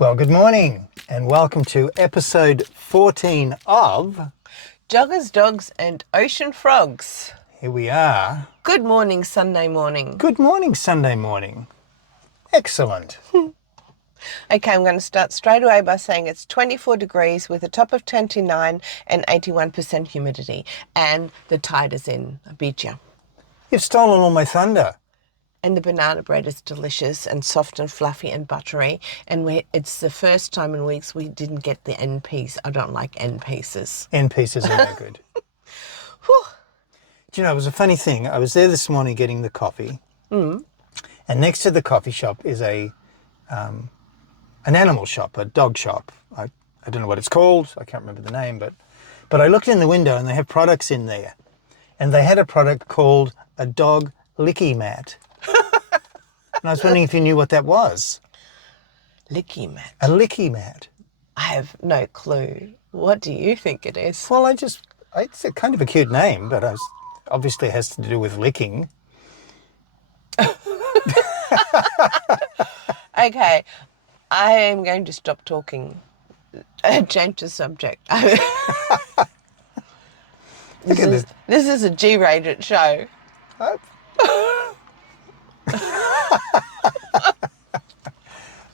Well, good morning and welcome to episode 14 of Joggers, Dogs and Ocean Frogs. Here we are. Good morning, Sunday morning. Good morning, Sunday morning. Excellent. Okay, I'm going to start straight away by saying it's 24 degrees with a top of 29 and 81% humidity. And the tide is in. I beat you. You've stolen all my thunder. And the banana bread is delicious and soft and fluffy and buttery. And it's the first time in weeks we didn't get the end piece. I don't like end pieces. End pieces are no good. Do you know, it was a funny thing. I was there this morning getting the coffee. And next to the coffee shop is an animal shop, a dog shop. I don't know what it's called. I can't remember the name. But I looked in the window and they have products in there. And they had a product called a dog licky mat. And I was wondering if you knew what that was. Licky mat. A licky mat. I have no clue. What do you think it is? Well, it's a kind of a cute name, but obviously it has to do with licking. Okay, I am going to stop talking. Change the subject. This is a G-rated show.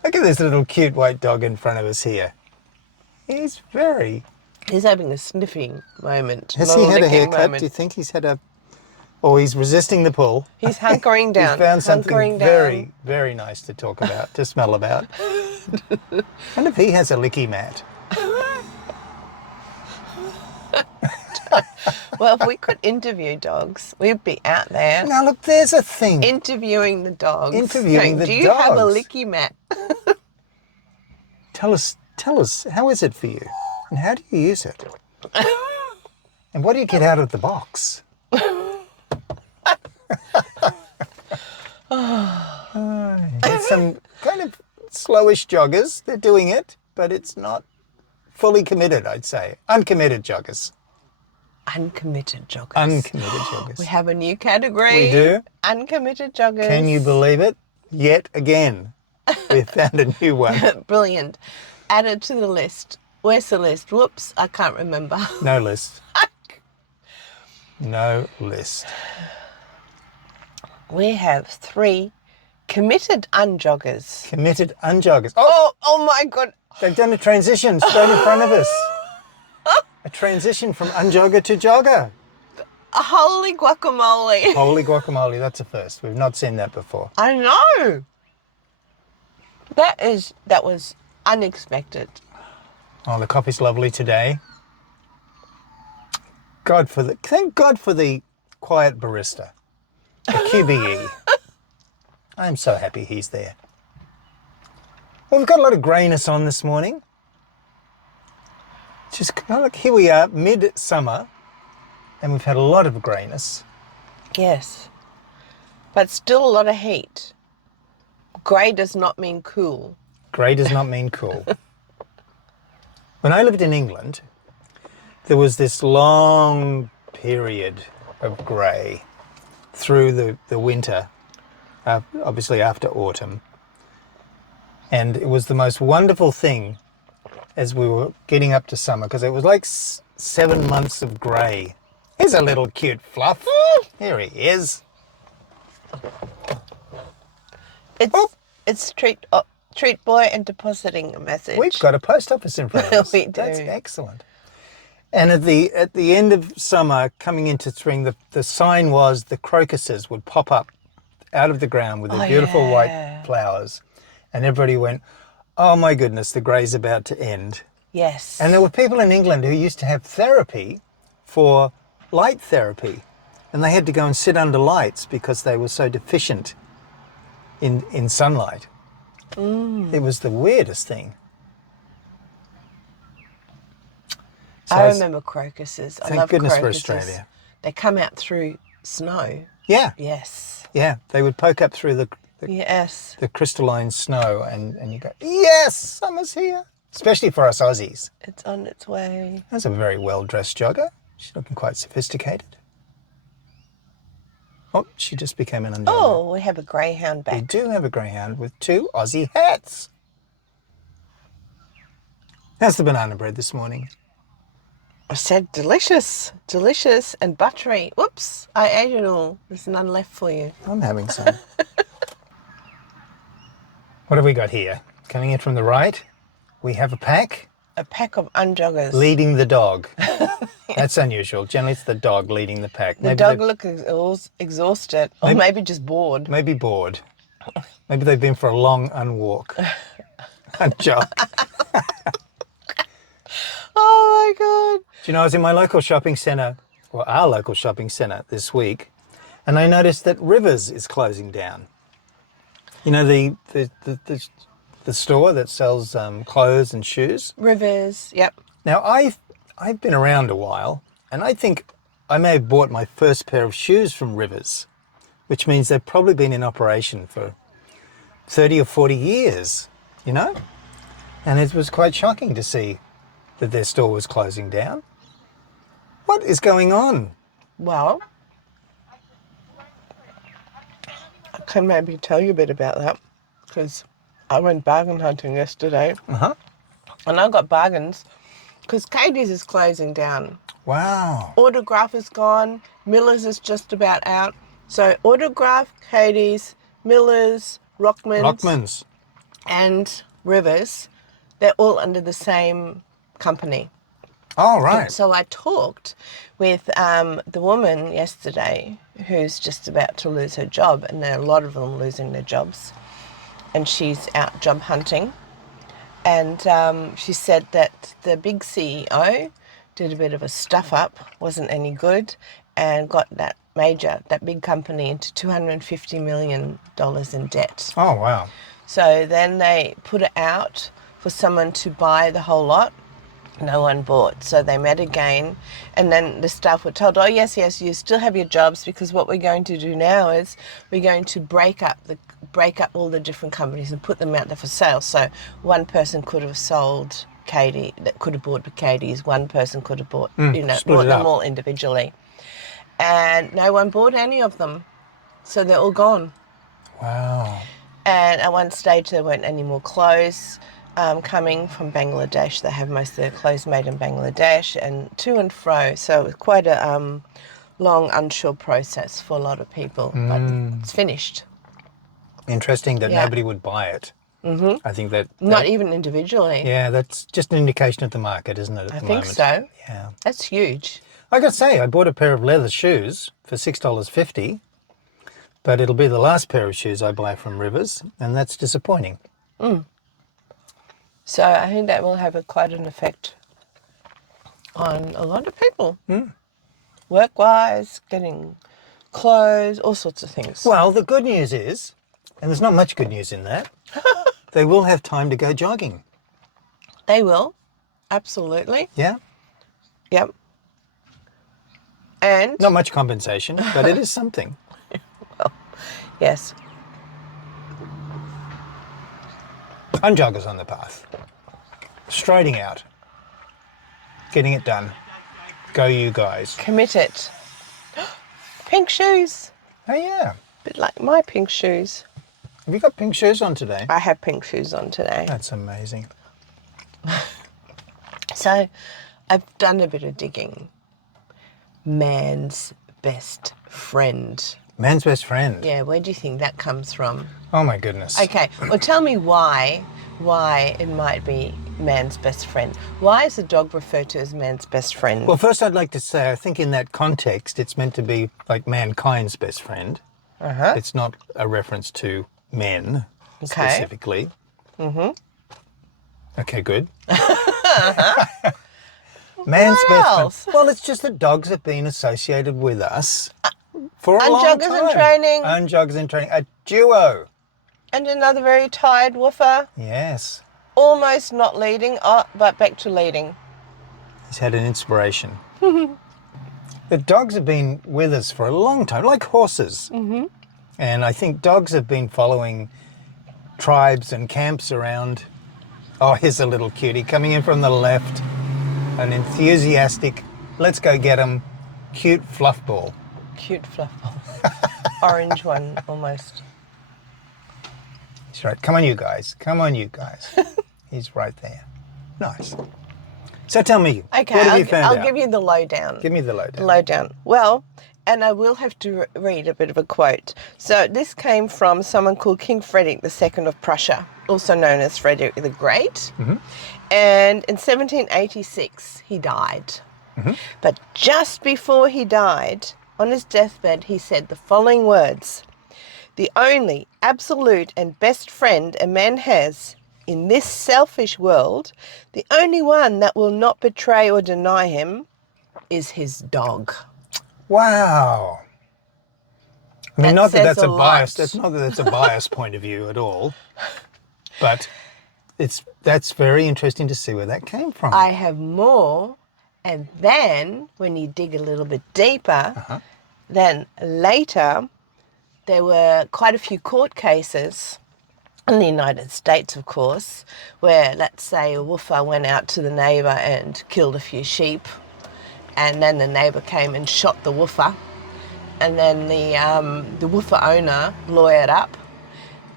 Look at this little cute white dog in front of us here. He's having a sniffing moment. Has he had a haircut? Moment. Do you think he's had a... Oh, he's resisting the pull. He's hunkering down. He's found something very, very nice to talk about, to smell about. And if he has a licky mat. Well, if we could interview dogs, we'd be out there. Now, look, there's a thing. Interviewing the dogs. Interviewing the dogs. Do you have a licky mat? Tell us, how is it for you? And how do you use it? And what do you get out of the box? It's some kind of slowish joggers. They're doing it, but it's not fully committed, I'd say. Uncommitted joggers. Uncommitted joggers. Uncommitted joggers. We have a new category. We do. Uncommitted joggers. Can you believe it? Yet again, we've found a new one. Brilliant. Added to the list. Where's the list? Whoops, I can't remember. No list. No list. We have 3 committed unjoggers. Committed unjoggers. Oh my God. They've done a transition straight in front of us. A transition from unjogger to jogger. Holy guacamole. Holy guacamole, that's a first. We've not seen that before. I know. That was unexpected. Oh, the coffee's lovely today. Thank God for the quiet barista, the QBE. I'm so happy he's there. Well, we've got a lot of greyness on this morning. Just look, here we are, mid-summer, and we've had a lot of greyness. Yes, but still a lot of heat. Grey does not mean cool. Grey does not mean cool. When I lived in England, there was this long period of grey through the winter, obviously after autumn. And it was the most wonderful thing as we were getting up to summer, because it was like 7 months of grey. Here's a little cute fluff. Here he is. It's treat boy and depositing a message. We've got a post office in front of us. We do. That's excellent. And at the end of summer, coming into spring, the sign was the crocuses would pop up out of the ground with their beautiful white flowers. And everybody went, oh my goodness, the grey's about to end. Yes. And there were people in England who used to have therapy for light therapy. And they had to go and sit under lights because they were so deficient in sunlight. It was the weirdest thing. So I remember crocuses. I love goodness crocuses. for Australia. They come out through snow. Yeah. Yes. Yeah. They would poke up through the crystalline snow and you go, yes, summer's here. Especially for us Aussies. It's on its way. That's a very well-dressed jogger. She's looking quite sophisticated. Oh, she just became an unjogger. Oh, we have a greyhound back. We do have a greyhound with 2 Aussie hats. How's the banana bread this morning? I said delicious, delicious and buttery. Whoops, I ate it all. There's none left for you. I'm having some. What have we got here? Coming in from the right, we have a pack A pack of unjoggers. leading the dog. That's unusual. Generally, it's the dog leading the pack. The dog looks exhausted, or maybe just bored. Maybe bored. Maybe they've been for a long unwalk. Unjog. Oh my God. Do you know, I was in my local shopping centre, or our local shopping centre this week, and I noticed that Rivers is closing down. You know, the store that sells clothes and shoes? Rivers, yep. Now, I've been around a while, and I think I may have bought my first pair of shoes from Rivers, which means they've probably been in operation for 30 or 40 years, you know? And it was quite shocking to see that their store was closing down. What is going on? Well, I can maybe tell you a bit about that because I went bargain hunting yesterday Uh-huh. and I got bargains because Katie's is closing down. Wow. Autograph is gone. Miller's is just about out. So Autograph, Katie's, Miller's, Rockman's. and Rivers, they're all under the same company. Oh, right. So I talked with the woman yesterday who's just about to lose her job, and there are a lot of them losing their jobs, and she's out job hunting. And she said that the big CEO did a bit of a stuff up, wasn't any good, and got that big company into $250 million in debt. Oh, wow. So then they put it out for someone to buy the whole lot. No one bought. So they met again, and then the staff were told, oh, yes, you still have your jobs, because what we're going to do now is we're going to break up all the different companies and put them out there for sale. So one person could have sold Katie, that could have bought Katie's, one person could have bought, split bought it them up. all individually. And no one bought any of them. So they're all gone. Wow. And at one stage there weren't any more clothes coming from Bangladesh. They have most of their clothes made in Bangladesh, and to and fro. So it was quite a long, unsure process for a lot of people. But it's finished. Interesting that Yeah. nobody would buy it. Mm-hmm. I think that... Not even individually. Yeah, that's just an indication of the market, isn't it, at I the think moment? so. Yeah. That's huge. I got to say, I bought a pair of leather shoes for $6.50, but it'll be the last pair of shoes I buy from Rivers, and that's disappointing. So I think that will have quite an effect on a lot of people. Work-wise, getting clothes, all sorts of things. Well, the good news is, and there's not much good news in that, they will have time to go jogging. They will. Absolutely. Yeah? Yep. And Not much compensation, but it is something. yes. Unjoggers on the path. Striding out. Getting it done. Go you guys. Commit it. Pink shoes. Oh yeah. Bit like my pink shoes. Have you got pink shoes on today? I have pink shoes on today. That's amazing. So I've done a bit of digging. Man's best friend. Man's best friend. Yeah, where do you think that comes from? Oh my goodness. Okay, well tell me why it might be man's best friend. Why is a dog referred to as man's best friend? Well, first I'd like to say, I think in that context, it's meant to be like mankind's best friend. Uh-huh. It's not a reference to men specifically. Mm-hmm. Okay, good. Man's What best else? friend. Well, it's just that dogs have been associated with us for a And long joggers time. in training. And joggers in training. A duo. And another very tired woofer, Yes. almost not leading, but back to leading. He's had an inspiration. The dogs have been with us for a long time, like horses. Mm-hmm. And I think dogs have been following tribes and camps around. Oh, here's a little cutie coming in from the left. An enthusiastic, let's go get him, cute fluff ball. Cute fluff ball. Orange one, almost. He's right. Come on, you guys. Come on, you guys. He's right there. Nice. So tell me, Okay, what have you found I'll out? give you the lowdown. Give me the lowdown. The lowdown. Well, and I will have to read a bit of a quote. So this came from someone called King Frederick II of Prussia, also known as Frederick the Great. Mm-hmm. And in 1786, he died. Mm-hmm. But just before he died, on his deathbed, he said the following words: "The only absolute and best friend a man has in this selfish world, the only one that will not betray or deny him, is his dog." Wow. I mean, That not that says that's a a bias. lot. That's not that that's a biased point of view at all. But that's very interesting to see where that came from. I have more, and then when you dig a little bit deeper, then later there were quite a few court cases in the United States, of course, where, let's say, a woofer went out to the neighbour and killed a few sheep, and then the neighbour came and shot the woofer, and then the woofer owner lawyered up,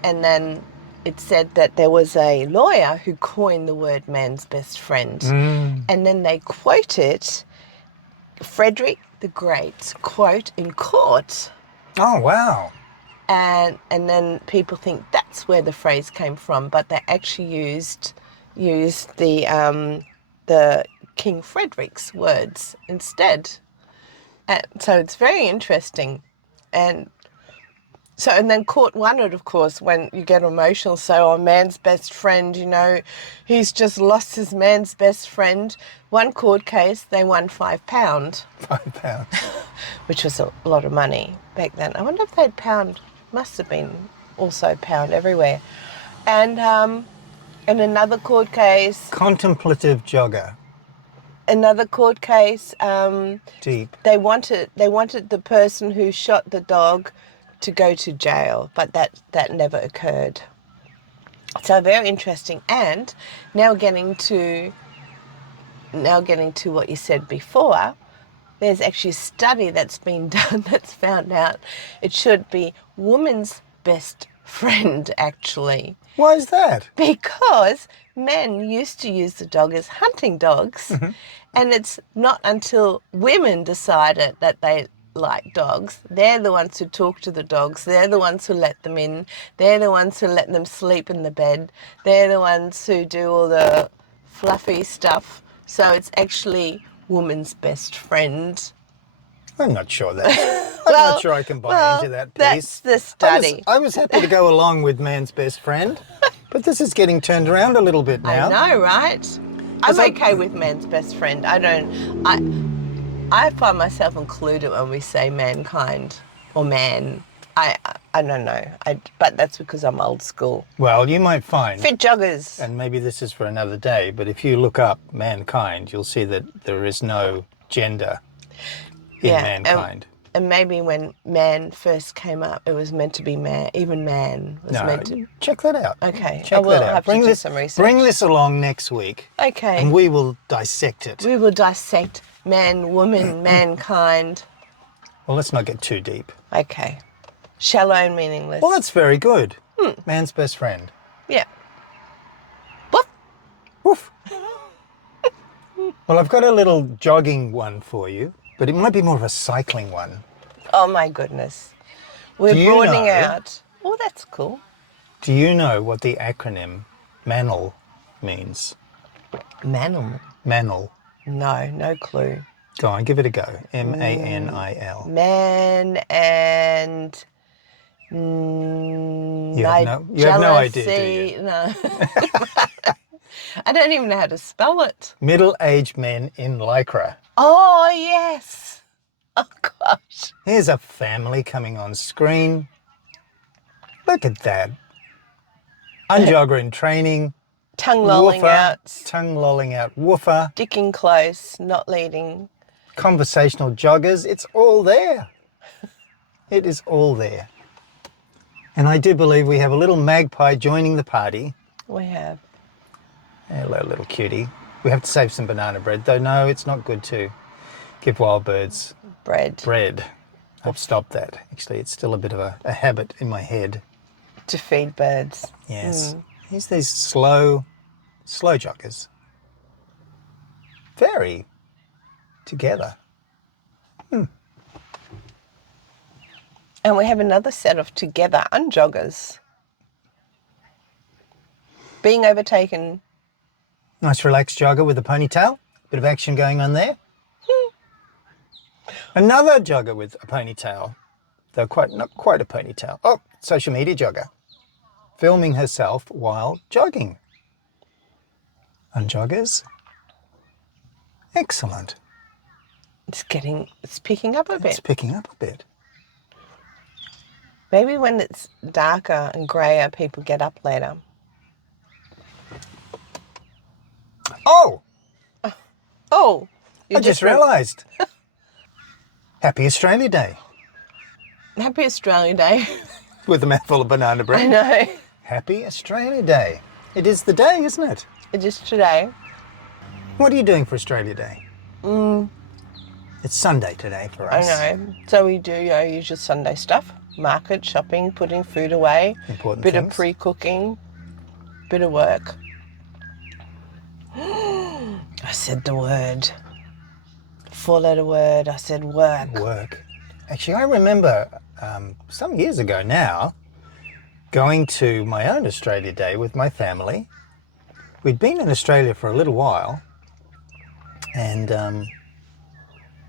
and then it said that there was a lawyer who coined the word man's best friend, and then they quoted Frederick the Great's quote in court. Oh, wow. And then people think that's where the phrase came from, but they actually used the King Frederick's words instead. And so it's very interesting, and then court wondered, of course, when you get emotional. So, man's best friend, he's just lost his man's best friend. One court case, they won £5, £5. which was a lot of money back then. I wonder if they'd pound. Must have been also pound everywhere. And in another court case, Contemplative jogger. Deep. They wanted the person who shot the dog to go to jail, but that never occurred. So very interesting. And now getting to what you said before, there's actually a study that's been done that's found out it should be woman's best friend, actually. Why is that? Because men used to use the dog as hunting dogs, and it's not until women decided that they like dogs. They're the ones who talk to the dogs. They're the ones who let them in. They're the ones who let them sleep in the bed. They're the ones who do all the fluffy stuff. So it's actually woman's best friend. I'm not sure that. I'm not sure I can buy into that piece. That's the study. I was happy to go along with man's best friend, but this is getting turned around a little bit now. I know, right? I'm okay with man's best friend. I find myself included when we say mankind or man. I don't know. But that's because I'm old school. Well, you might find, Fit joggers. and maybe this is for another day, but if you look up mankind, you'll see that there is no gender in mankind. And maybe when man first came up, it was meant to be man. Even man was meant to. Check that out. Okay, Check I will that out. have to do some research. Bring this along next week. Okay. And we will dissect it. We will dissect man, woman, mankind. Well, let's not get too deep. Okay. Shallow and meaningless. Well, that's very good. Man's best friend. Yeah. Woof. Woof. Well, I've got a little jogging one for you, but it might be more of a cycling one. Oh, my goodness. We're broadening out. Oh, that's cool. Do you know what the acronym MANIL means? Manil? MANIL. No clue. Go on, give it a go. MANIL. Man and... You have no idea, do you? No. I don't even know how to spell it. Middle-aged men in lycra. Oh, yes. Oh, gosh. Here's a family coming on screen. Look at that. Unjogger in training. Tongue lolling out. Tongue lolling out. Woofer. Dicking close, not leading. Conversational joggers. It's all there. It is all there. And I do believe we have a little magpie joining the party. We have. Hello, little cutie. We have to save some banana bread, though. No, it's not good to give wild birds bread. I've stopped that. Actually, it's still a bit of a habit in my head. To feed birds. Yes. Here's these slow joggers. very together. And we have another set of together unjoggers. Being overtaken. Nice relaxed jogger with a ponytail. Bit of action going on there. Another jogger with a ponytail, though not quite a ponytail. Oh, social media jogger. Filming herself while jogging. Unjoggers. Excellent. It's picking up a bit. It's picking up a bit. Maybe when it's darker and greyer, people get up later. Oh, Oh, I just realised. Happy Australia Day. Happy Australia Day. With a mouthful of banana I bread. know. Happy Australia Day. It is the day, isn't it? It is today. What are you doing for Australia Day? It's Sunday today for I us. know. So we do our usual Sunday stuff. Market, shopping, putting food away. Important bit things. of pre-cooking. Bit of work. I said the word. 4-letter word. I said work. Work. Actually, I remember some years ago now going to my own Australia Day with my family. We'd been in Australia for a little while, and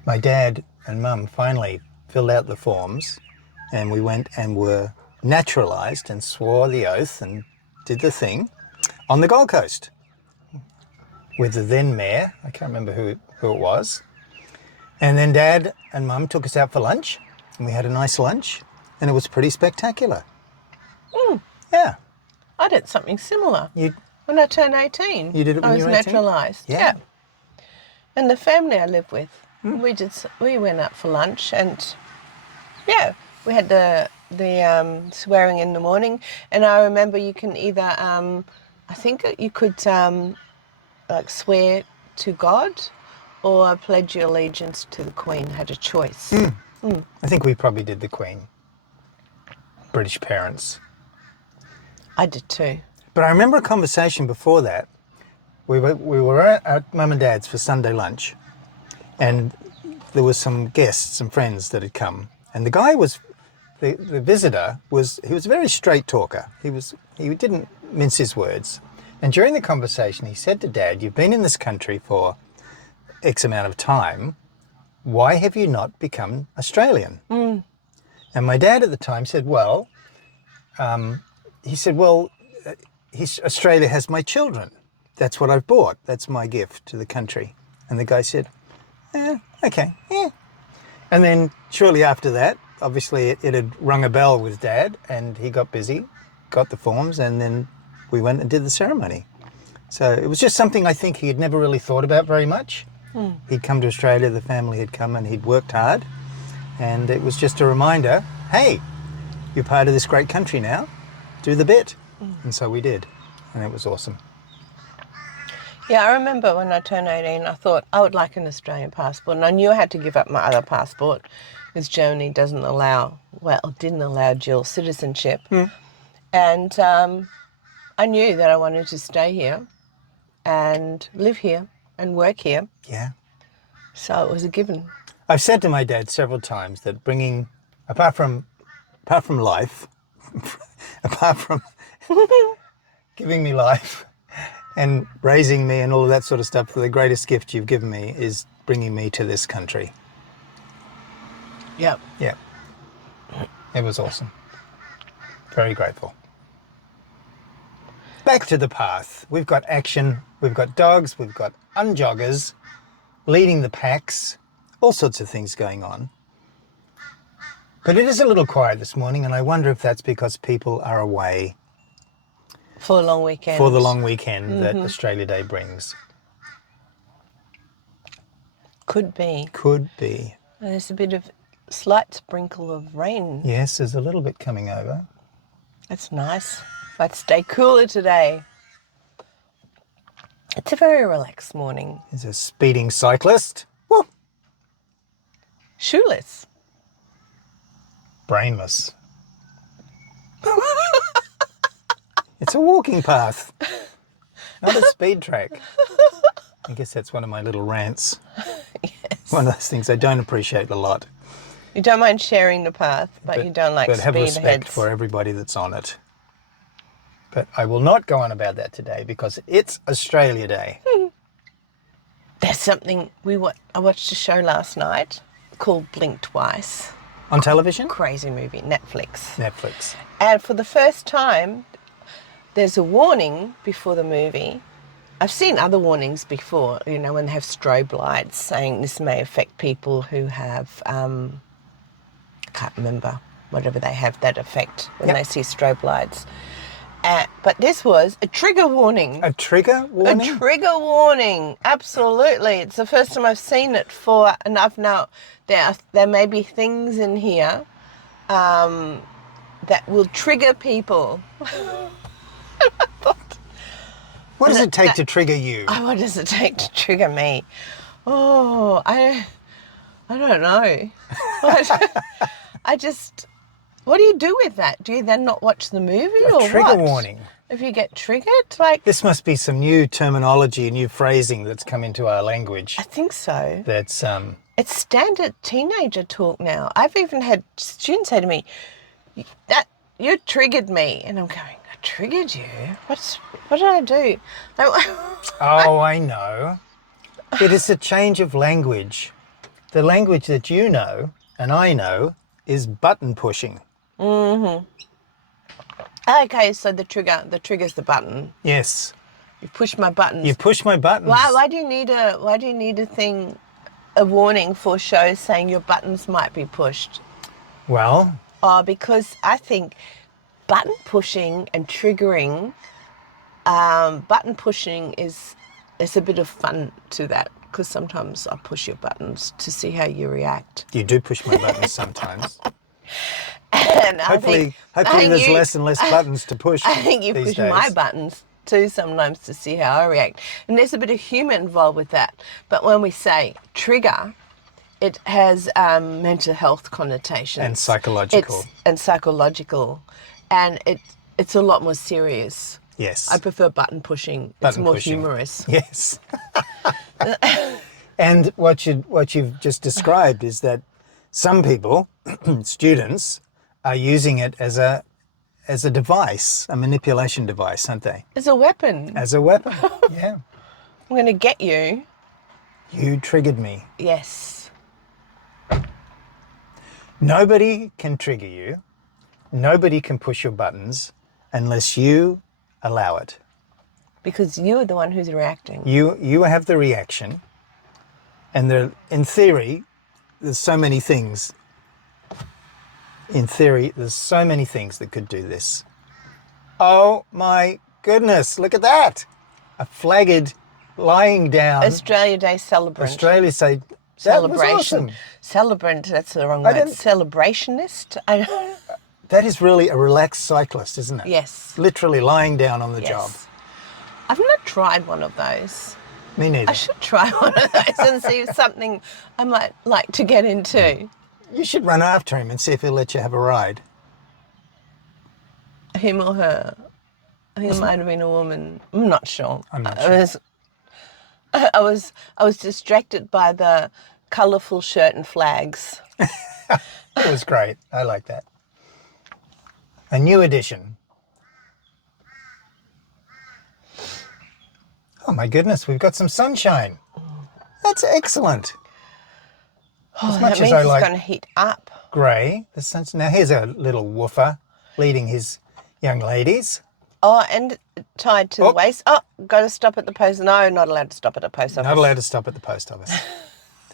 my dad and mum finally filled out the forms, and we went and were naturalised and swore the oath and did the thing on the Gold Coast with the then mayor. I can't remember who it was. And then Dad and Mum took us out for lunch, and we had a nice lunch, and it was pretty spectacular. Yeah. I did something similar. You When I turned 18, You did it when I was you were 18? naturalised. Yeah. And the family I live with, we went out for lunch, and yeah, we had the swearing in the morning. And I remember you can either, I think you could like swear to God or pledge your allegiance to the Queen. Had a choice. I think we probably did the Queen. British parents. I did too. But I remember a conversation before that. We were at Mum and Dad's for Sunday lunch, and there was some guests, some friends that had come, and the guy was, the visitor was, he was a very straight talker. He didn't mince his words. And during the conversation, he said to Dad, "You've been in this country for X amount of time. Why have you not become Australian?" And my dad at the time said, "Well," Australia has my children. That's what I've bought. That's my gift to the country." And the guy said, "Okay, yeah." And then shortly after that, obviously it had rung a bell with Dad, and he got busy, got the forms, and then we went and did the ceremony. So it was just something I think he had never really thought about very much. He'd come to Australia, the family had come, and he'd worked hard. And it was just a reminder, hey, you're part of this great country now, do the bit. And so we did, and it was awesome. Yeah, I remember when I turned 18, I thought I would like an Australian passport, and I knew I had to give up my other passport because Germany didn't allow dual citizenship. And I knew that I wanted to stay here and live here and work here. Yeah. So it was a given. I've said to my dad several times that bringing, apart from life, apart from giving me life and raising me and all of that sort of stuff, the greatest gift you've given me is bringing me to this country. Yep. Yeah. It was awesome. Very grateful. Back to the path. We've got action, we've got dogs, we've got unjoggers, leading the packs, all sorts of things going on. But it is a little quiet this morning, and I wonder if that's because people are away For a long weekend. for the long weekend that Australia Day brings. Could be. Could be. There's a bit of slight sprinkle of rain. Yes, there's a little bit coming over. That's nice. Might stay cooler today. It's a very relaxed morning. There's a speeding cyclist. Woo! Shoeless. Brainless. It's a walking path, not a speed track. I guess that's one of my little rants. Yes. One of those things I don't appreciate a lot. You don't mind sharing the path, but you don't like But have respect speedheads. for everybody that's on it. But I will not go on about that today because it's Australia Day. There's something I watched a show last night called Blink Twice. On television? Crazy movie, Netflix. Netflix. And for the first time, there's a warning before the movie. I've seen other warnings before, when they have strobe lights saying this may affect people who have, I can't remember, whatever they have that effect when they see strobe lights. But this was a trigger warning. A trigger warning? A trigger warning, absolutely. It's the first time I've seen it and I've now, there may be things in here that will trigger people. What does it take to trigger you? What does it take to trigger me? Oh, I don't know. What do you do with that? Do you then not watch the movie or what? Trigger warning. If you get triggered, This must be some new terminology, new phrasing that's come into our language. I think so. That's It's standard teenager talk now. I've even had students say to me, "That you triggered me," and I'm going, "I triggered you? What did I do?" Oh, I know. It is a change of language. The language that you know and I know is button pushing. Mm-hmm. Okay, so the trigger's the button. Yes. You push my buttons. You push my buttons. Why do you need a warning for shows saying your buttons might be pushed? Well, Because I think button pushing and triggering, button pushing is a bit of fun to that, because sometimes I push your buttons to see how you react. you do push my buttons sometimes. And Hopefully there's less and less buttons to push. I think you these push days. my buttons too sometimes to see how I react. And there's a bit of humour involved with that. But when we say trigger, it has mental health connotations. And psychological. And it's a lot more serious. Yes. I prefer button pushing. It's Button more pushing. humorous. Yes. And what you've just described is that some people, students, are using it as a device, a manipulation device, aren't they? It's a weapon. As a weapon, yeah. I'm going to get you. You triggered me. Yes. Nobody can trigger you. Nobody can push your buttons unless you allow it. Because you're the one who's reacting. You have the reaction, and in theory, there's so many things. In theory, there's so many things that could do this. Oh my goodness, look at that! A flagged lying down. Australia Day celebrant. Australia say that Celebration. was awesome. Celebrant, that's the wrong word. Celebrationist? That is really a relaxed cyclist, isn't it? Yes. Literally lying down on the Yes. job. I've not tried one of those. Me neither. I should try one of those and see if something I might like to get into. You should run after him and see if he'll let you have a ride. Him or her. I think it might have been a woman. I'm not sure. I'm not sure. I was distracted by the colourful shirt and flags. It was great. I like that. A new edition. Oh my goodness, we've got some sunshine. That's excellent. Oh, As much that means as I it's like going to heat up. grey, the sun's now here's a little woofer leading his young ladies. Oh, and tied to the waist. Oh, got to stop at the post. No, not allowed to stop at the post office. Not allowed to stop at the post office.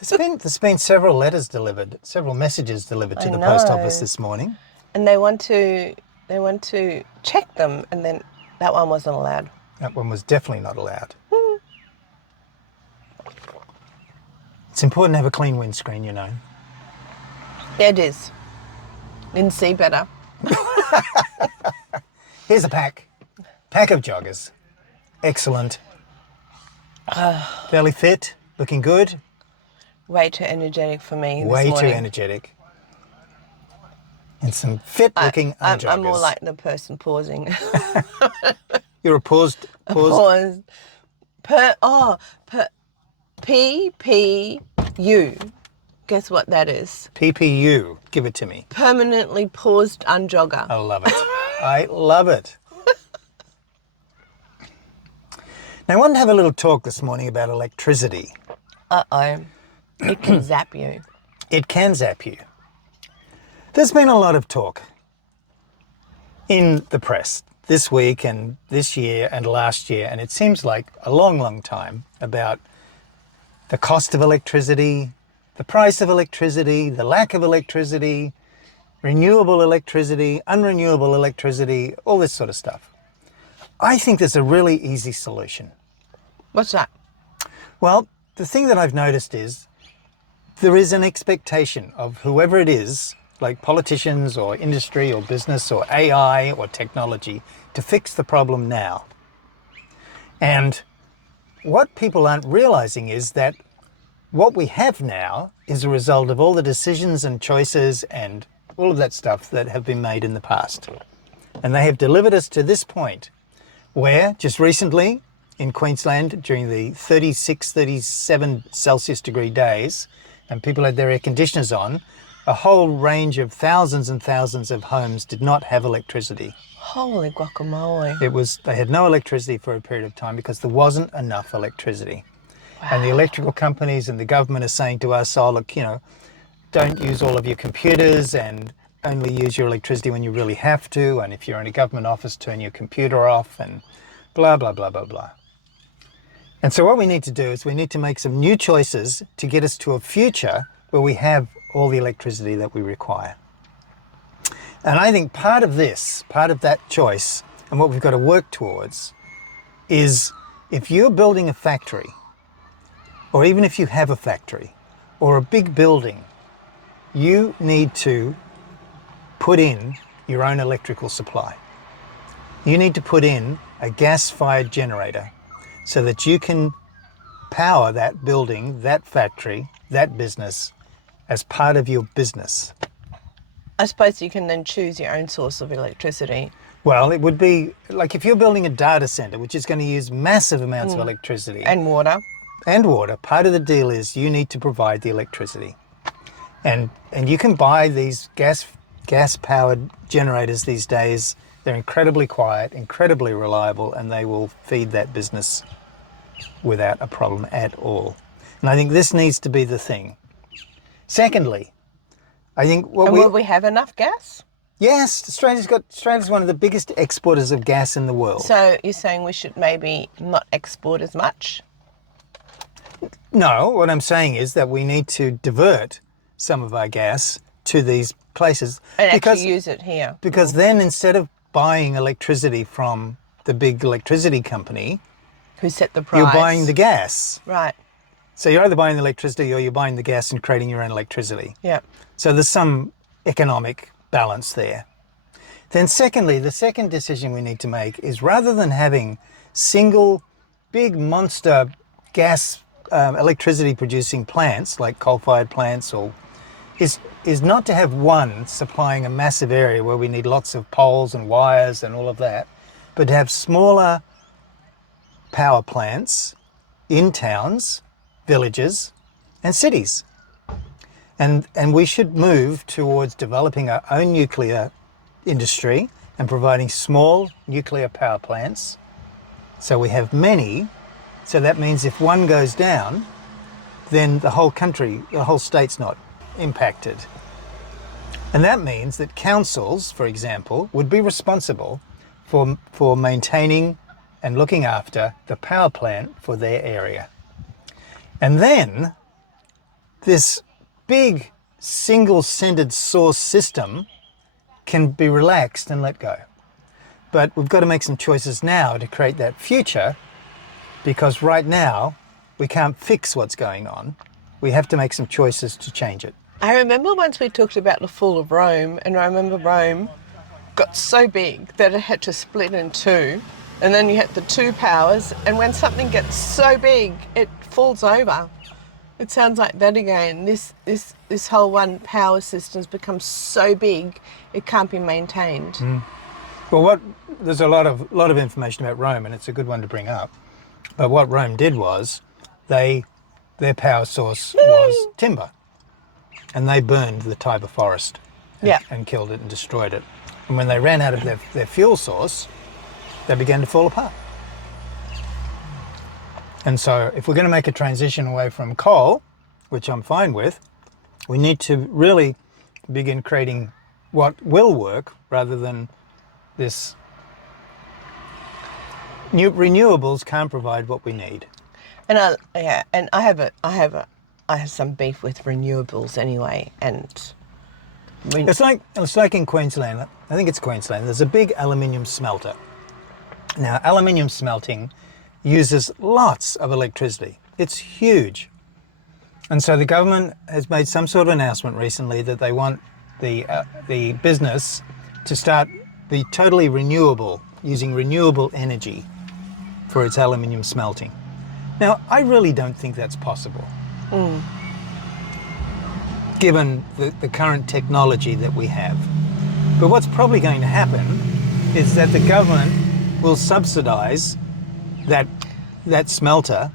There's been several letters delivered, several messages delivered to the post office this morning. And they want to check them, and then that one wasn't allowed. That one was definitely not allowed. It's important to have a clean windscreen, you know. Yeah, it is. Didn't see better. Here's a pack of joggers. Excellent. Fairly fit, looking good. Way too energetic for me this Way morning. too energetic. And some fit-looking joggers. I'm more like the person pausing. You're a paused. Pause. PPU. Guess what that is? PPU. Give it to me. Permanently paused unjogger. I love it. I love it. Now, I wanted to have a little talk this morning about electricity. Uh-oh. It can zap you. It can zap you. There's been a lot of talk in the press this week and this year and last year, and it seems like a long, long time, about the cost of electricity, the price of electricity, the lack of electricity, renewable electricity, unrenewable electricity, all this sort of stuff. I think there's a really easy solution. What's that? Well, the thing that I've noticed is there is an expectation of whoever it is, like politicians or industry or business or AI or technology, to fix the problem now. And what people aren't realizing is that what we have now is a result of all the decisions and choices and all of that stuff that have been made in the past. And they have delivered us to this point where just recently in Queensland during the 36, 37 Celsius degree days, and people had their air conditioners on, a whole range of thousands and thousands of homes did not have electricity. Holy guacamole. They had no electricity for a period of time because there wasn't enough electricity. Wow. And the electrical companies and the government are saying to us, oh, look, don't use all of your computers and only use your electricity when you really have to. And if you're in a government office, turn your computer off and blah, blah, blah, blah, blah. And so what we need to do is we need to make some new choices to get us to a future where we have all the electricity that we require. And I think part of that choice and what we've got to work towards is if you're building a factory, or even if you have a factory or a big building, you need to put in your own electrical supply. You need to put in a gas-fired generator so that you can power that building, that factory, that business as part of your business. I suppose you can then choose your own source of electricity. Well, it would be like if you're building a data center, which is going to use massive amounts of electricity. And water. And water. Part of the deal is you need to provide the electricity. And you can buy these gas-powered generators these days. They're incredibly quiet, incredibly reliable, and they will feed that business without a problem at all. And I think this needs to be the thing. Secondly, I think will we have enough gas? Yes, Australia's one of the biggest exporters of gas in the world. So you're saying we should maybe not export as much? No, what I'm saying is that we need to divert some of our gas to these places. And actually use it here. Because then instead of buying electricity from the big electricity company, who set the price, you're buying the gas. Right. So you're either buying the electricity or you're buying the gas and creating your own electricity. Yeah. So there's some economic balance there. Then secondly, the second decision we need to make is rather than having single big monster gas electricity producing plants like coal-fired plants is not to have one supplying a massive area where we need lots of poles and wires and all of that, but to have smaller power plants in towns, villages and cities. And we should move towards developing our own nuclear industry and providing small nuclear power plants. So we have many. So that means if one goes down, then the whole country, the whole state's not impacted. And that means that councils, for example, would be responsible for maintaining and looking after the power plant for their area. And then this big single-centered source system can be relaxed and let go. But we've got to make some choices now to create that future, because right now we can't fix what's going on. We have to make some choices to change it. I remember once we talked about the fall of Rome, and I remember Rome got so big that it had to split in two, and then you had the two powers, and when something gets so big, it falls over. It sounds like that again. This whole one power system's become so big, it can't be maintained. Well, there's a lot of information about Rome, and it's a good one to bring up. But what Rome did was they their power source was timber. And they burned the Tiber forest and killed it and destroyed it. And when they ran out of their fuel source, they began to fall apart. And so if we're going to make a transition away from coal, which I'm fine with, we need to really begin creating what will work rather than this. Renewables can't provide what we need. And I have some beef with renewables anyway. And it's like in Queensland. I think it's Queensland. There's a big aluminium smelter. Now, aluminium smelting uses lots of electricity. It's huge. And so the government has made some sort of announcement recently that they want the business to be totally renewable, using renewable energy for its aluminium smelting. Now, I really don't think that's possible, given the current technology that we have. But what's probably going to happen is that the government will subsidise that smelter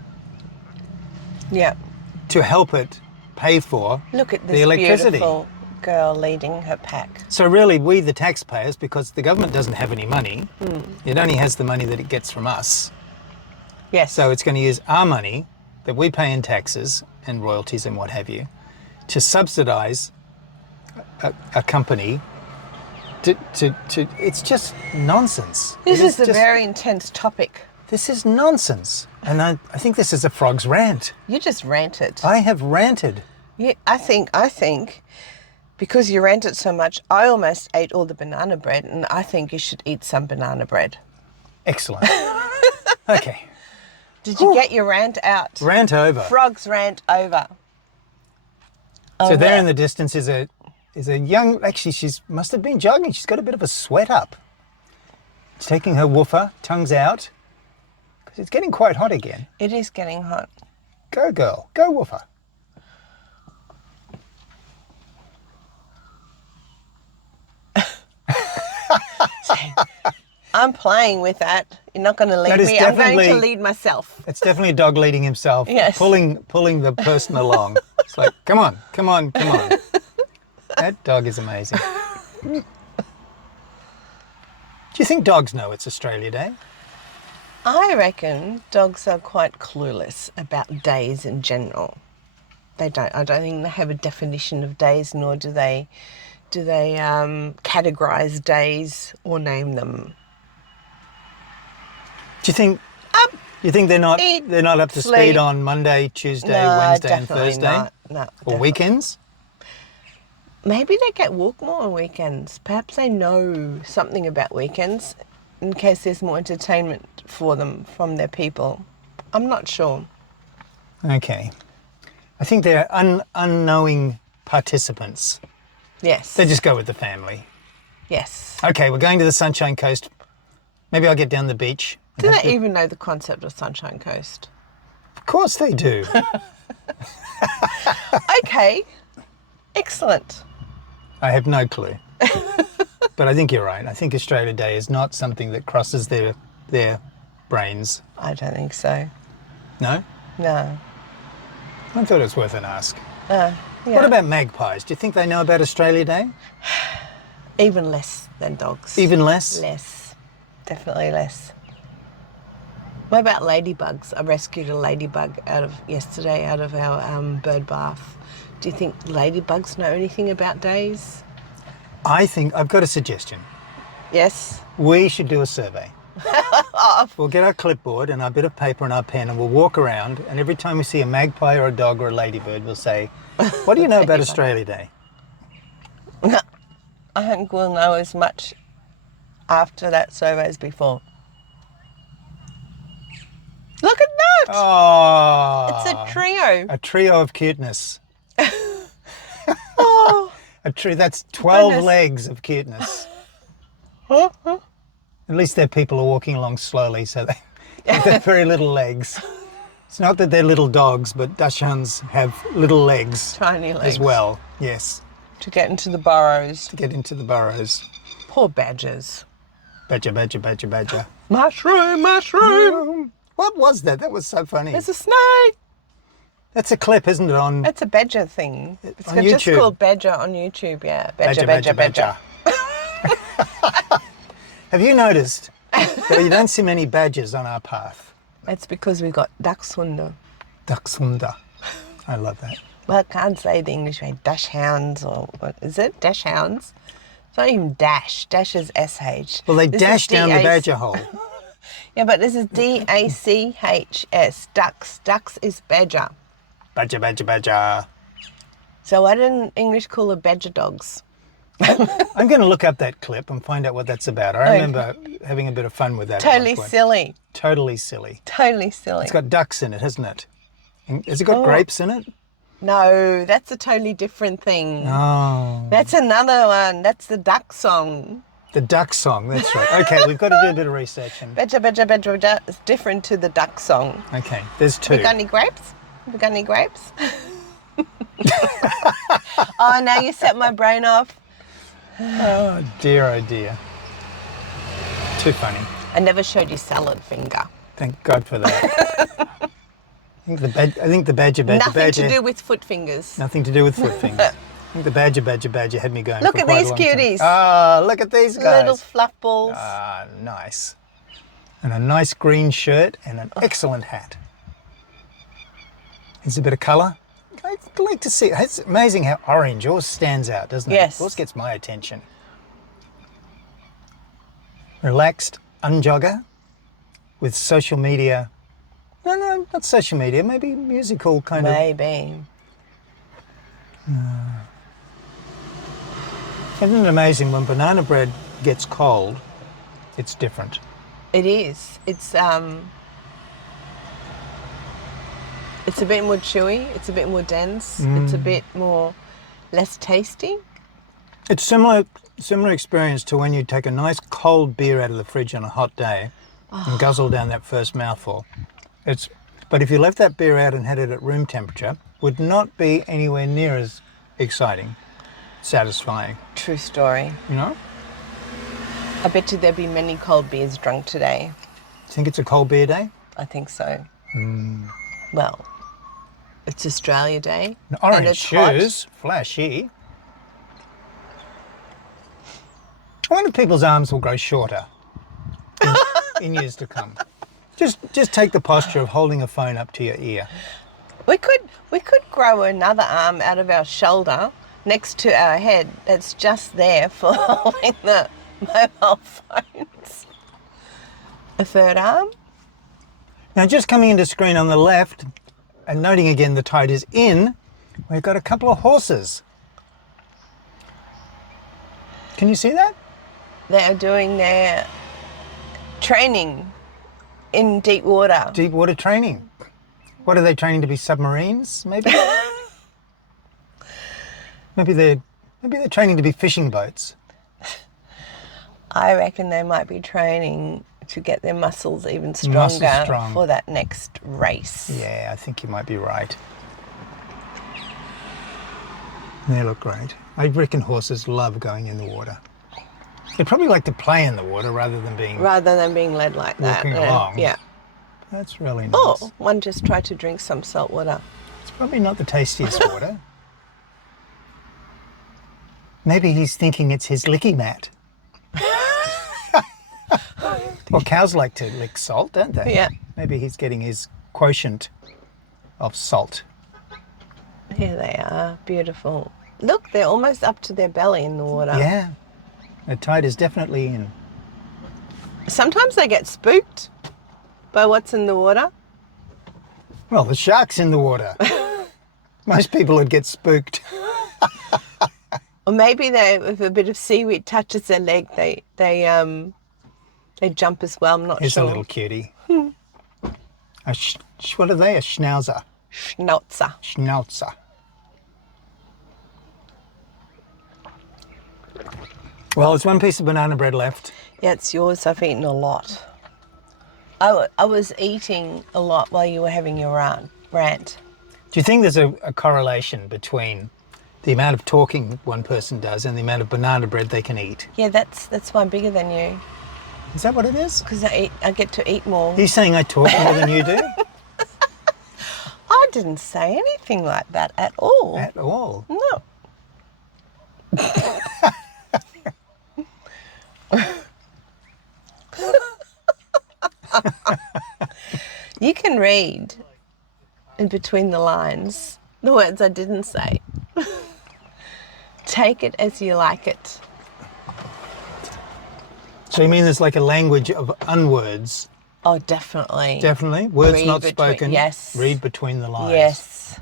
to help it pay for Look at this the electricity. Beautiful girl leading her pack. So really, we the taxpayers, because the government doesn't have any money, it only has the money that it gets from us. Yes. So it's going to use our money that we pay in taxes and royalties and what have you to subsidise a company to it's just nonsense. This is a very intense topic. This is nonsense. And I think this is a frog's rant. You just ranted. I have ranted. Yeah, I think because you ranted so much, I almost ate all the banana bread, and I think you should eat some banana bread. Excellent. Okay. Did you get your rant out? Rant over. Frog's rant over. So there in the distance is a young, actually must have been jogging. She's got a bit of a sweat up. She's taking her woofer, tongues out, because it's getting quite hot again. It is getting hot. Go girl, go woofer. I'm playing with that. You're not going to lead me. I'm going to lead myself. It's definitely a dog leading himself. Yes. Pulling the person along. It's like, come on. That dog is amazing. Do you think dogs know it's Australia Day? I reckon dogs are quite clueless about days in general. They don't. I don't think they have a definition of days, nor do they categorise days or name them. Do you think? You think they're not up to speed on Monday, Tuesday, Wednesday, and Thursday? No, or weekends? Maybe they get walk more on weekends. Perhaps they know something about weekends in case there's more entertainment for them from their people. I'm not sure. Okay. I think they're unknowing participants. Yes. They just go with the family. Yes. Okay, we're going to the Sunshine Coast. Maybe I'll get down the beach. Do they even know the concept of Sunshine Coast? Of course they do. Okay. Excellent. I have no clue. But I think you're right. I think Australia Day is not something that crosses their brains. I don't think so. No? No. I thought it was worth an ask. Yeah. What about magpies? Do you think they know about Australia Day? Even less than dogs. Even less? Less. Definitely less. What about ladybugs? I rescued a ladybug yesterday out of our bird bath. Do you think ladybugs know anything about days? I think I've got a suggestion. Yes. We should do a survey. We'll get our clipboard and our bit of paper and our pen and we'll walk around, and every time we see a magpie or a dog or a ladybird, we'll say, what do you know about Australia Day? I think we'll know as much after that survey as before. Look at that! Oh, It's a trio. A trio of cuteness. Oh, That's 12 Goodness. legs of cuteness. At least their people are walking along slowly, so they've very little legs. It's not that they're little dogs, but dachshunds have little legs. tiny legs. As well, yes, To get into the burrows. to get into the burrows. Poor badgers. Badger, badger, badger, badger. Mushroom, mushroom. What was that? That was so funny. There's a snake. That's a clip, isn't it, on It's a badger thing. It's on just YouTube. called badger on YouTube, yeah. Badger, badger, badger. Have you noticed that you don't see many badgers on our path? It's because we've got dachshunds. Dachshunde. I love that. Well, I can't say the English way. Dachshunds, or what is it? Dachshunds? It's not even dash. Dash is SH. Well, they This dash is down the DAC. badger hole. Yeah, but this is DACHS. Ducks. Ducks is badger. Badger, badger, badger. So why didn't English call it badger dogs? I'm going to look up that clip and find out what that's about. I remember having a bit of fun with that. at Totally one point. silly. Totally silly. Totally silly. It's got ducks in it, hasn't it? And has it got grapes in it? No, that's a totally different thing. Oh, That's another one. That's the duck song. the duck song. That's right. Okay, we've got to do a bit of research. And Badger, badger, badger, badger. It's different to the duck song. okay, there's Have you two. got any grapes? Have you got any grapes? Oh, now you set my brain off. Oh dear, too funny. I never showed you salad finger. Thank God for that. I think the badger, Nothing badger. to do with foot fingers. Nothing to do with foot fingers. I think the badger had me going. Look for at quite a these long time. cuties. Ah, look at these guys. Little fluff balls. Ah, nice. And a nice green shirt and an excellent hat. There's a bit of colour. I'd like to see. It's amazing how orange yours stands out, doesn't it? Yes. Yours gets my attention. Relaxed unjogger with social media. No, not social media. Maybe musical kind of. Maybe. Isn't it amazing when banana bread gets cold? It's different. It is. It's a bit more chewy. It's a bit more dense. It's a bit more less tasty. It's similar experience to when you take a nice cold beer out of the fridge on a hot day and guzzle down that first mouthful. But if you left that beer out and had it at room temperature, would not be anywhere near as exciting, satisfying. True story. You know? I bet you there'll be many cold beers drunk today. Think it's a cold beer day? I think so. Well, it's Australia Day. And orange and it's hot. shoes, flashy. I wonder if people's arms will grow shorter in years to come. Just take the posture of holding a phone up to your ear. We could grow another arm out of our shoulder next to our head that's just there for holding the mobile phones. A third arm? Now, just coming into screen on the left, and noting again the tide is in, we've got a couple of horses. Can you see that? They are doing their training in deep water. Deep water training. What are they training to be, submarines, maybe? maybe they're training to be fishing boats. I reckon they might be training to get their muscles even stronger strong. for that next race. Yeah, I think you might be right. They look great. I reckon horses love going in the water. They'd probably like to play in the water rather than being led like that. walking along. Yeah. That's really nice. Oh, one just tried to drink some salt water. It's probably not the tastiest water. Maybe he's thinking it's his licky mat. Well, cows like to lick salt, don't they? Yeah. Maybe he's getting his quotient of salt. Here they are, beautiful. Look, they're almost up to their belly in the water. Yeah. The tide is definitely in. Sometimes they get spooked by what's in the water. Well, the shark's in the water. Most people would get spooked. Or maybe if a bit of seaweed touches their leg, they jump as well. I'm not Here's sure. a little cutie. What are they? A schnauzer. Schnauzer. Schnauzer. Well, there's one piece of banana bread left. Yeah, it's yours. I've eaten a lot. I was eating a lot while you were having your rant. Do you think there's a correlation between the amount of talking one person does and the amount of banana bread they can eat? Yeah, that's why I'm bigger than you. Is that what it is? Because I get to eat more. Are you saying I talk more than you do? I didn't say anything like that at all. At all. No. You can read in between the lines the words I didn't say. Take it as you like it. So you mean there's like a language of unwords? Oh, definitely. Definitely. Words Read not between- spoken. yes. Read between the lines. Yes.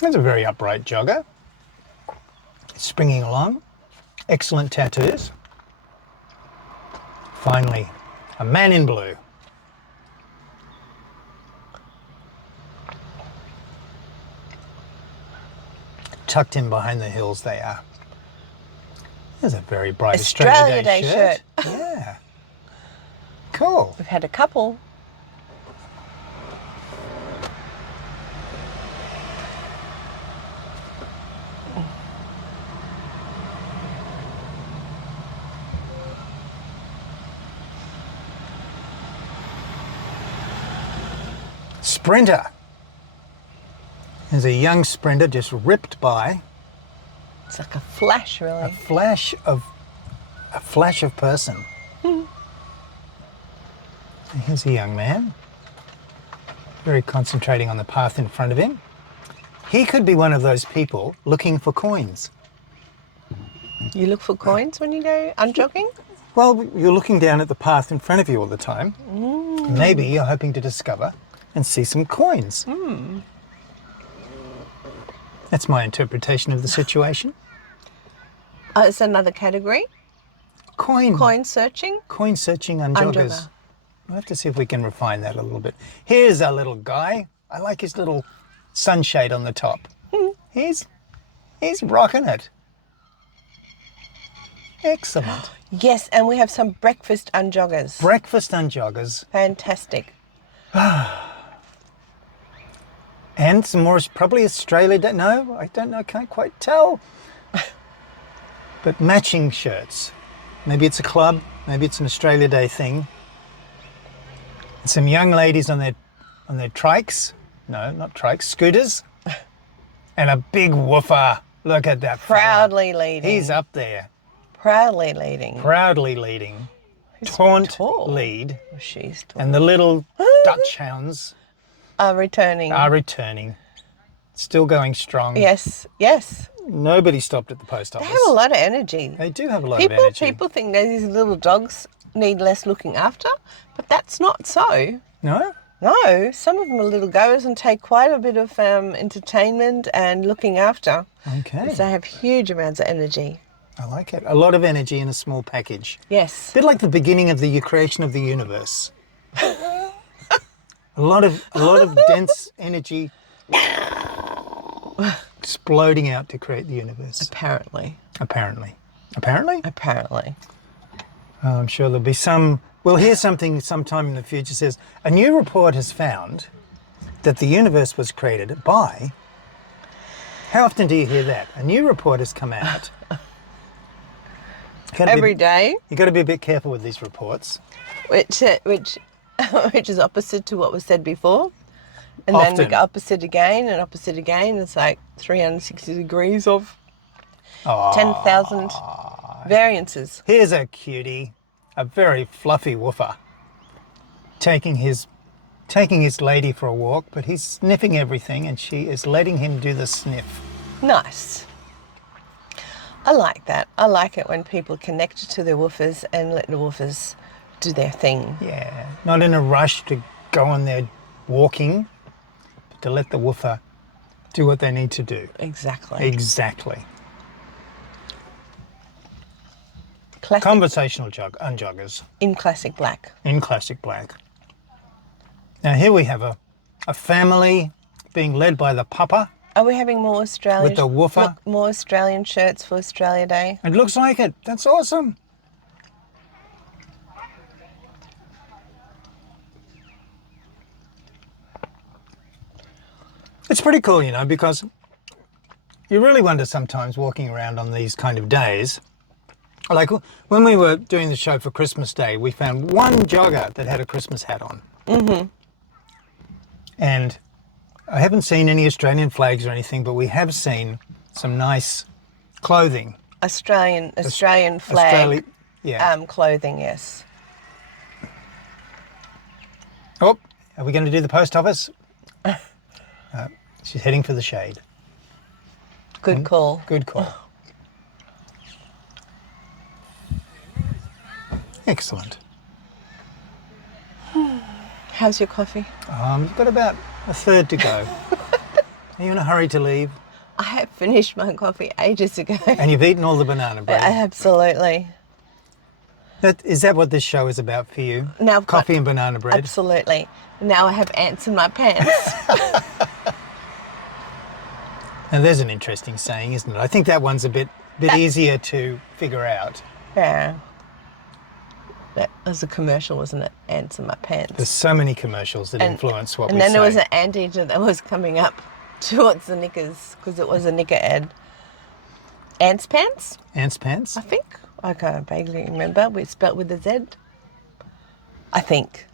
That's a very upright jogger. Springing along. Excellent tattoos. Finally, a man in blue. Tucked in behind the hills they are. There's a very bright Australia Day shirt. Yeah. Cool. We've had a couple. Sprinter. There's a young sprinter just ripped by. It's like a flash, A really. flash of person. Here's a young man, very concentrating on the path in front of him. He could be one of those people looking for coins. You look for coins when you go unjogging? Well, you're looking down at the path in front of you all the time. Maybe you're hoping to discover and see some coins. That's my interpretation of the situation. It's another category. Coin Coin searching. searching unjoggers. Unjogger. We'll have to see if we can refine that a little bit. Here's our little guy. I like his little sunshade on the top. He's rocking it. Excellent. Yes, and we have some breakfast unjoggers. Breakfast unjoggers. Fantastic. And some more, probably Australia Day. No, I don't know, can't quite tell. But matching shirts. Maybe it's a club, maybe it's an Australia Day thing. And some young ladies on their trikes. No, not trikes, scooters. And a big woofer. Look at that fella. Proudly leading. He's up there. Proudly leading. Proudly leading. Who's Taunt tall? lead. Oh, she's tall. And the little dachshunds Returning. are returning. Still going strong. Yes, yes. Nobody stopped at the post office. They have a lot of energy. They do have a lot of energy. People think that these little dogs need less looking after, but that's not so. No? No, some of them are little goers and take quite a bit of entertainment and looking after. Okay. So they have huge amounts of energy. I like it. A lot of energy in a small package. Yes. A bit like the beginning of the creation of the universe. a lot of dense energy exploding out to create the universe. Apparently. Apparently. Apparently? Apparently. I'm sure there'll be some. We'll hear something sometime in the future says a new report has found that the universe was created by. How often do you hear that? A new report has come out. Every day, You've got to be a bit careful with these reports. which is opposite to what was said before. And then we Often. go opposite again and opposite again. It's like 360 degrees of 10,000 variances. Here's a cutie, a very fluffy woofer, taking his lady for a walk, but he's sniffing everything and she is letting him do the sniff. Nice. I like that. I like it when people connect to their woofers and let the woofers do their thing. Yeah, not in a rush to go on their walking, but to let the woofer do what they need to do. Exactly. Exactly. Classic, Conversational unjoggers in classic black. in classic black. Now here we have a family being led by the papa. Are we having more Australian? With the woofer? Look, more Australian shirts for Australia Day. It looks like it. That's awesome. It's pretty cool, you know, because you really wonder sometimes walking around on these kind of days. Like when we were doing the show for Christmas Day, we found one jogger that had a Christmas hat on. Mm-hmm. And I haven't seen any Australian flags or anything, but we have seen some nice clothing. Australian flag Yeah. clothing, yes. Oh, are we going to do the post office? She's heading for the shade. Good call. Good call. Excellent. How's your coffee? You've got about a third to go. Are you in a hurry to leave? I have finished my coffee ages ago. And you've eaten all the banana bread. Absolutely. Is that what this show is about for you? Now I've Coffee got- and banana bread? Absolutely. Now I have ants in my pants. Now there's an interesting saying, isn't it? I think that one's a bit easier to figure out. Yeah. That was a commercial, wasn't it? Ants in my pants. There's so many commercials that influence what we say. And then there was an anteater that was coming up towards the knickers because it was a knicker ad. Ants pants, Ants pants? I think. I can't vaguely remember. We spelt with a Z. I think.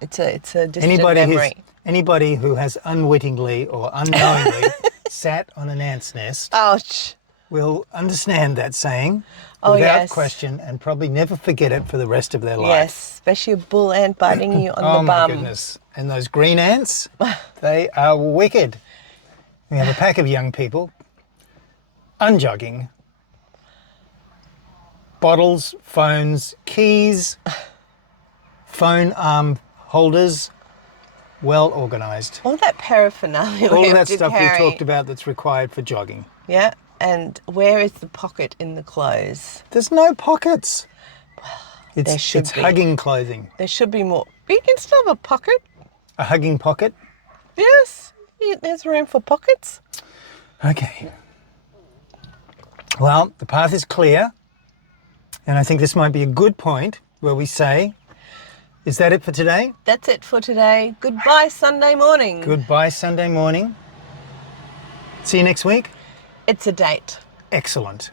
It's a distant memory. Anybody who has unwittingly or unknowingly sat on an ant's nest Ouch. will understand that saying Oh, without yes. question and probably never forget it for the rest of their life. Yes, especially a bull ant biting you on Oh the my bum. goodness. And those green ants, they are wicked. We have a pack of young people unjogging. Bottles, phones, keys, phone arm holders, well organised. All that paraphernalia All we of have that to stuff carry. we talked about that's required for jogging. Yeah, and where is the pocket in the clothes? There's no pockets. there should It's be. hugging clothing. There should be more. You can still have a pocket. A hugging pocket. Yes, there's room for pockets. Okay. Well, the path is clear. And I think this might be a good point where we say, is that it for today? That's it for today. Goodbye, Sunday morning. Goodbye, Sunday morning. See you next week. It's a date. Excellent.